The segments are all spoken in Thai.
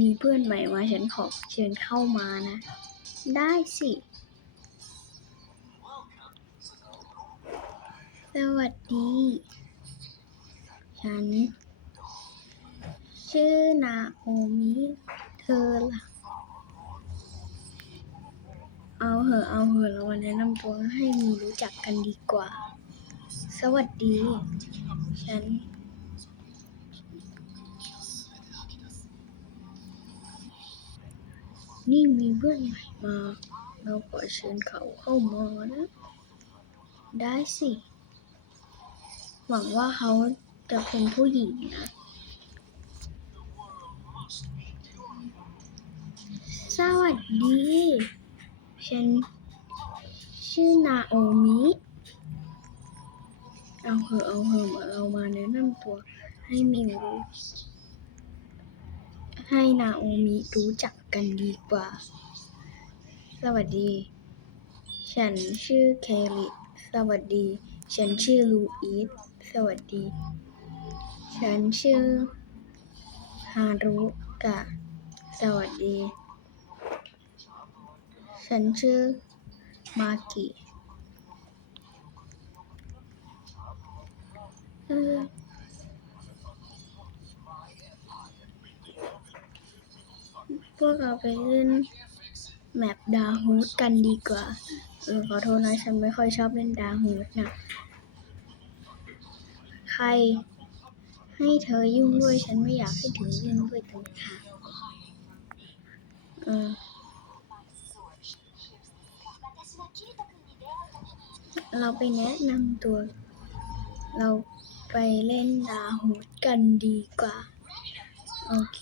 มีเพื่อนใหม่มาฉันขอเชิญเข้ามานะ ได้สิ สวัสดี ฉัน ชื่อนาโอมิเธอล่ะ เอาเหอะเอาเหอะเราแนะนำตัวให้มีรู้จักกันดีกว่า สวัสดี ฉัน นี่มีเพื่อนใหม่มา เราขอเชิญเขาเข้ามานะ ได้สิ หวังว่าเขาจะเป็นผู้หญิงนะ สวัสดี ฉันชื่อนาโอมิ เอาเหอะเอาเหอะมาเรามาแนะนำตัวให้มิวให้นาโอมิรู้จัก กันดีกว่า สวัสดี ฉันชื่อเคลิ สวัสดี ฉันชื่อลูอีสสวัสดี ฉันชื่อฮารุกะ สวัสดี ฉันชื่อมากิเออพ วกเราไปเล่นแมปดาฮูดกันดีกว่าเออขอโทษนะ ฉันไม่ค่อยชอบเล่นดาฮูดนะ ใคร ให้เธอยุ่งด้วยฉันไม่อยากให้เธอยุ่งด้วยต่างหากเออเราไปแนะนำตัว เราไปเล่นดาฮูดกันดีกว่า โอเค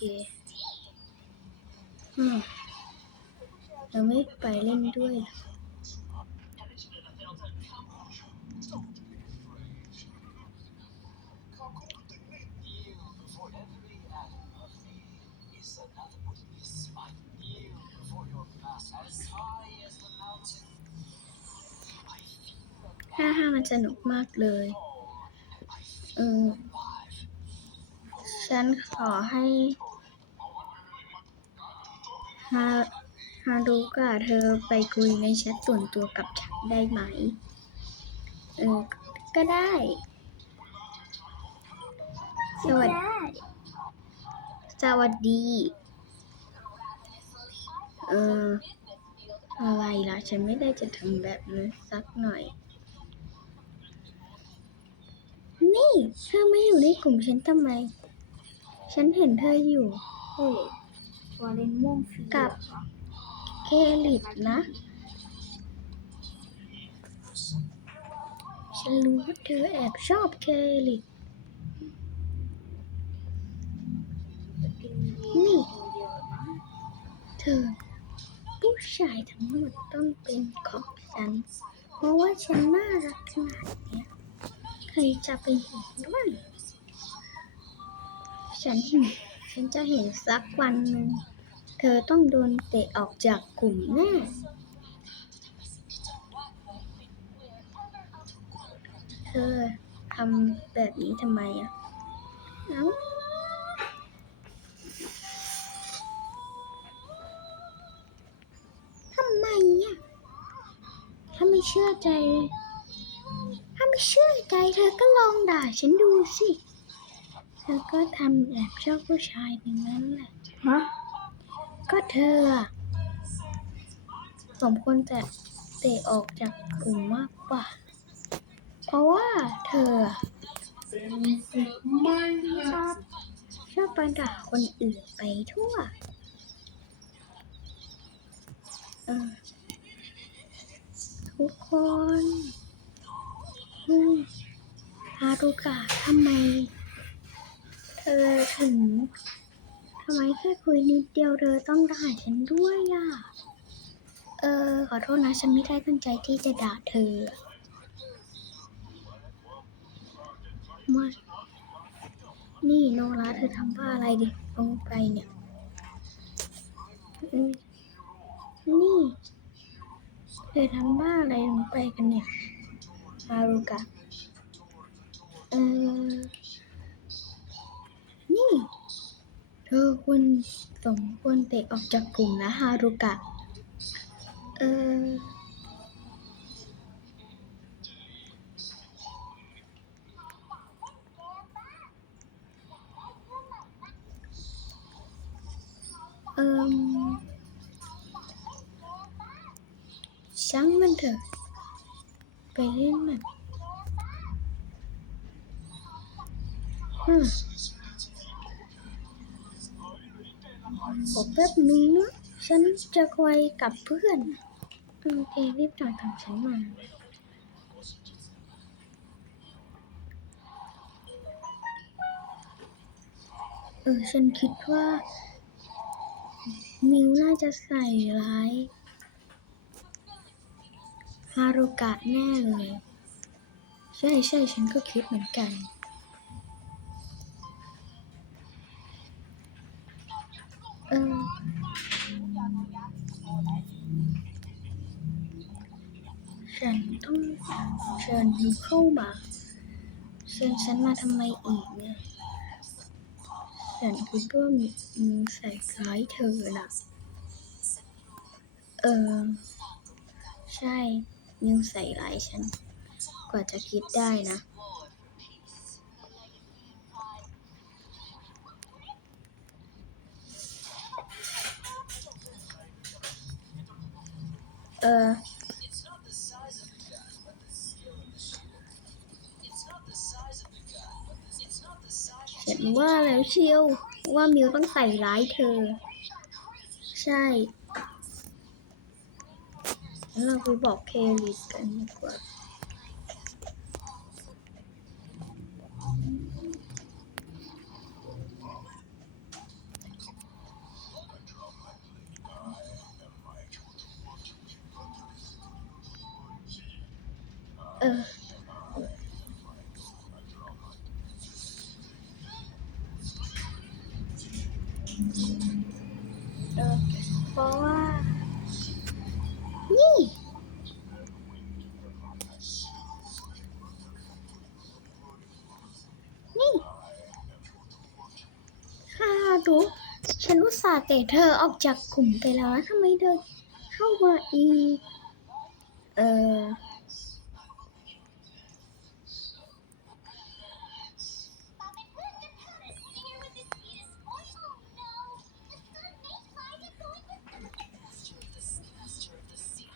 เราไม่ไปเล่นด้วยห้าถ้ามันสนุกมากเลย เออ ฉันขอให้ ฮาฮารุกะเธอไปคุยในแชทส่วนตัวกับฉันได้ไหม เออ ก็ได้ สวัสดีสวัสดี เออ อะไรล่ะ ฉันไม่ได้จะทำแบบนั้นสักหน่อย นี่ เธอไม่อยู่ในกลุ่มฉันทำไม ฉันเห็นเธออยู่ เฮ้ วาเลนม่วงฟรีกับ เคลิดนะ ฉันรู้ว่าเธอแอบชอบเคลิดนี่ เธอ ผู้ชายทั้งหมดต้องเป็นของฉัน เพราะว่าฉันน่ารักขนาดเนี้ยใครจะไปเห็นด้วยฉันเห็น ฉันจะเห็นสักวันหนึ่ง เธอต้องโดนเตะออกจากกลุ่มแน่เธอทำแบบนี้ทำไมอะเอ้าทำไมอะถ้าไม่เชื่อใจ ถ้าไม่เชื่อใจเธอก็ลองด่าฉันดูสิ เธอก็ทำแอบชอบผู้ชายอย่างนั้นแหละ ฮะ ก็เธออะสมควรจะเตะออกจากกลุ่มมากกว่า เพราะว่าเธออะชอบชอบประด่าคนอื่นไปทั่ว เออ ทุกคนอืมฮารุกะทำไม เธอถึงทำไมแค่คุยนิดเดียวเธอต้องด่าฉันด้วยอะ เออ ขอโทษนะ ฉันไม่ได้ตั้งใจที่จะด่าเธอมานี่โนราเธอทำบ้าอะไรดิลงไปเนี่ย นี่ เธอทำบ้าอะไรลงไปกันเนี่ยฮารุกะเออ นี่ เธ อควรสมควรเตะออกจากกลุ่มนะฮารุกะ เออ เอิมช่างมันเถอะ ไปเล่นมันฮึ ขอแป๊บนึงนะฉันจะคอยกับเพื่อน โอเครีบจอดตามฉันมาเออฉันคิดว่า มิวน่าจะใส่ร้ายฮารุกะแน่เลย ใช่ใช่ฉันก็คิดเหมือนกัน ออฉันต้องเชิญเข้ามาเชิญฉันมาทำไมอีกเนี่ย ฉันคิดว่ามิวใส่ร้ายเธอน่ะ เออ ใช่มิวใส่ร้ายฉัน กว่าจะคิดได้นะ เออฉันว่าแล้วเชียวว่ามิวต้องใส่ร้ายเธอ ใช่แล้วเราไปบอกเคลิสกันดีกว่า เออเพราะว่า นี่ นี่ฮ่าดูฉันอุตส่าห์เตะเธอออกจากกลุ่มไปแล้วทำไมเธอเข้ามาอีก เออ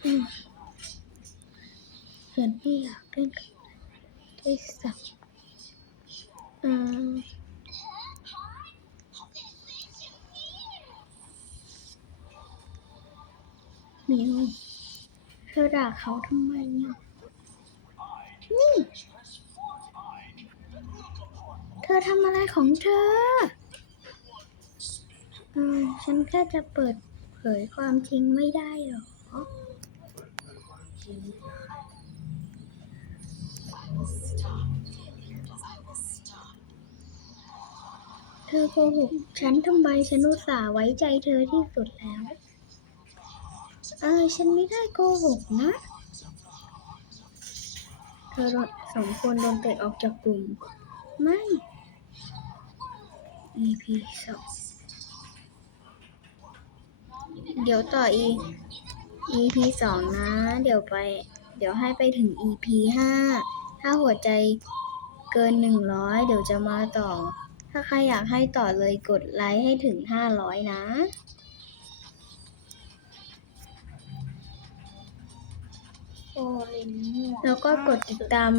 อืมฉันไม่อยากเล่นกับเทสักอืมมิวเธอด่าเขาทำไมเนี่ยนี่ เธอทำอะไรของเธออืมฉันแค่จะเปิดเผยความจริงไม่ได้หรอ เธอโกหกฉันทำไมฉันอุตส่าห์ไว้ใจเธอที่สุดแล้ว เออ ฉันไม่ได้โกหกนะ เธอสมควรโดนเตะออกจากกลุ่ม ไม่ EP สองเดี๋ยวต่ออีก EP สองนะ เดี๋ยวไป เดี๋ยวให้ไปถึง EP ห้า ถ้าหัวใจเกินหนึ่งร้อยเดี๋ยวจะมาต่อ ถ้าใครอยากให้ต่อเลยกดไลค์ให้ถึงห้าร้อยนะแล้วก็กดติดตาม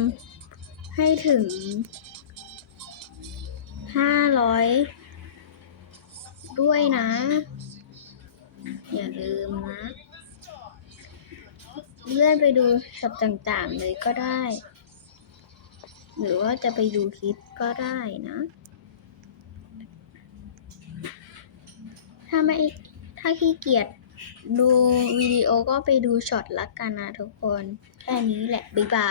ให้ถึงห้าร้อยด้วยนะ อย่าลืมนะ เลื่อนไปดูช็อปต่างๆเลยก็ได้ หรือว่าจะไปดูคลิปก็ได้นะ ถ้าไม่ถ้าขี้เกียจดูวิดีโอก็ไปดูช็อตละกันนะทุกคน แค่นี้แหละ บ๊ายบาย